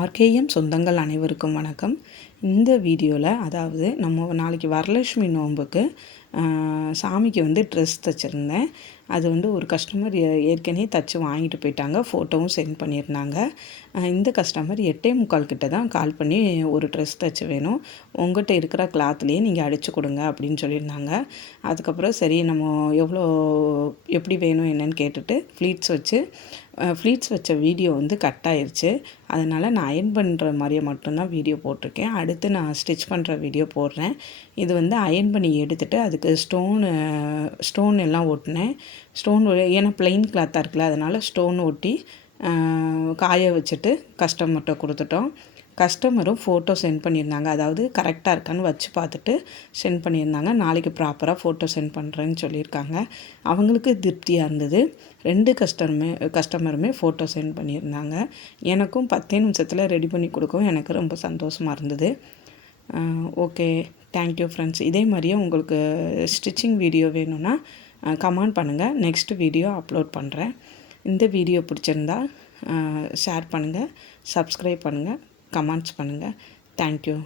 RKM சொந்தங்கள் அனைவருக்கும் வணக்கம். இந்த வீடியோவில் அதாவது நம்ம நாளைக்கு வரலட்சுமி நோன்புக்கு சாமிக்கு வந்து ட்ரெஸ் தைச்சிருந்தேன். அது வந்து ஒரு கஸ்டமர் ஏற்கனவே தைச்சி வாங்கிட்டு போயிட்டாங்க. ஃபோட்டோவும் சென்ட் பண்ணியிருந்தாங்க. இந்த கஸ்டமர் எட்டே முக்கால் கிட்ட தான் கால் பண்ணி ஒரு ட்ரெஸ் தைச்சி வேணும். உங்கள்கிட்ட இருக்கிற கிளாத்லேயே நீங்கள் அடிச்சு கொடுங்க அப்படின்னு சொல்லியிருந்தாங்க. அதுக்கப்புறம் சரி நம்ம எவ்வளோ எப்படி வேணும் என்னன்னு கேட்டுட்டு ஃப்ளீட்ஸ் வச்சு ஃப்ளீட்ஸ் வச்ச வீடியோ வந்து கட் ஆயிருச்சு. அதனால் நான் அயன் பண்ணுற மாதிரியே மட்டும்தான் வீடியோ போட்டிருக்கேன். அடுத்து நான் ஸ்டிச் பண்ணுற வீடியோ போடுறேன். இது வந்து அயன் பண்ணி எடுத்துகிட்டு அதுக்கு ஸ்டோனு ஸ்டோன் எல்லாம் ஒட்டினேன். ஸ்டோன் ஏன்னா பிளெயின் கிளாத்தாக இருக்குல்ல அதனால் ஸ்டோன் ஒட்டி காய வச்சுட்டு கஸ்டமர்கிட்ட கொடுத்துட்டோம். கஸ்டமரும் ஃபோட்டோ சென்ட் பண்ணியிருந்தாங்க. அதாவது கரெக்டாக இருக்கான்னு வச்சு பார்த்துட்டு சென்ட் பண்ணியிருந்தாங்க. நாளைக்கு ப்ராப்பராக ஃபோட்டோ சென்ட் பண்ணுறேன்னு சொல்லியிருக்காங்க. அவங்களுக்கு திருப்தியாக இருந்தது. ரெண்டு கஸ்டமருமே கஸ்டமருமே ஃபோட்டோ சென்ட் பண்ணியிருந்தாங்க. எனக்கும் பத்தே நிமிஷத்தில் ரெடி பண்ணி கொடுக்கவும் எனக்கு ரொம்ப சந்தோஷமாக இருந்தது. ஓகே தேங்க்யூ ஃப்ரெண்ட்ஸ் இதே மாதிரியே உங்களுக்கு ஸ்டிச்சிங் வீடியோ வேணும்னா கமெண்ட் பண்ணுங்கள் நெக்ஸ்ட் வீடியோ அப்லோட் பண்ணுறேன் இந்த வீடியோ பிடிச்சிருந்தா ஷேர் பண்ணுங்கள் சப்ஸ்கிரைப் பண்ணுங்கள் கமெண்ட்ஸ் பண்ணுங்கள் தேங்க்யூ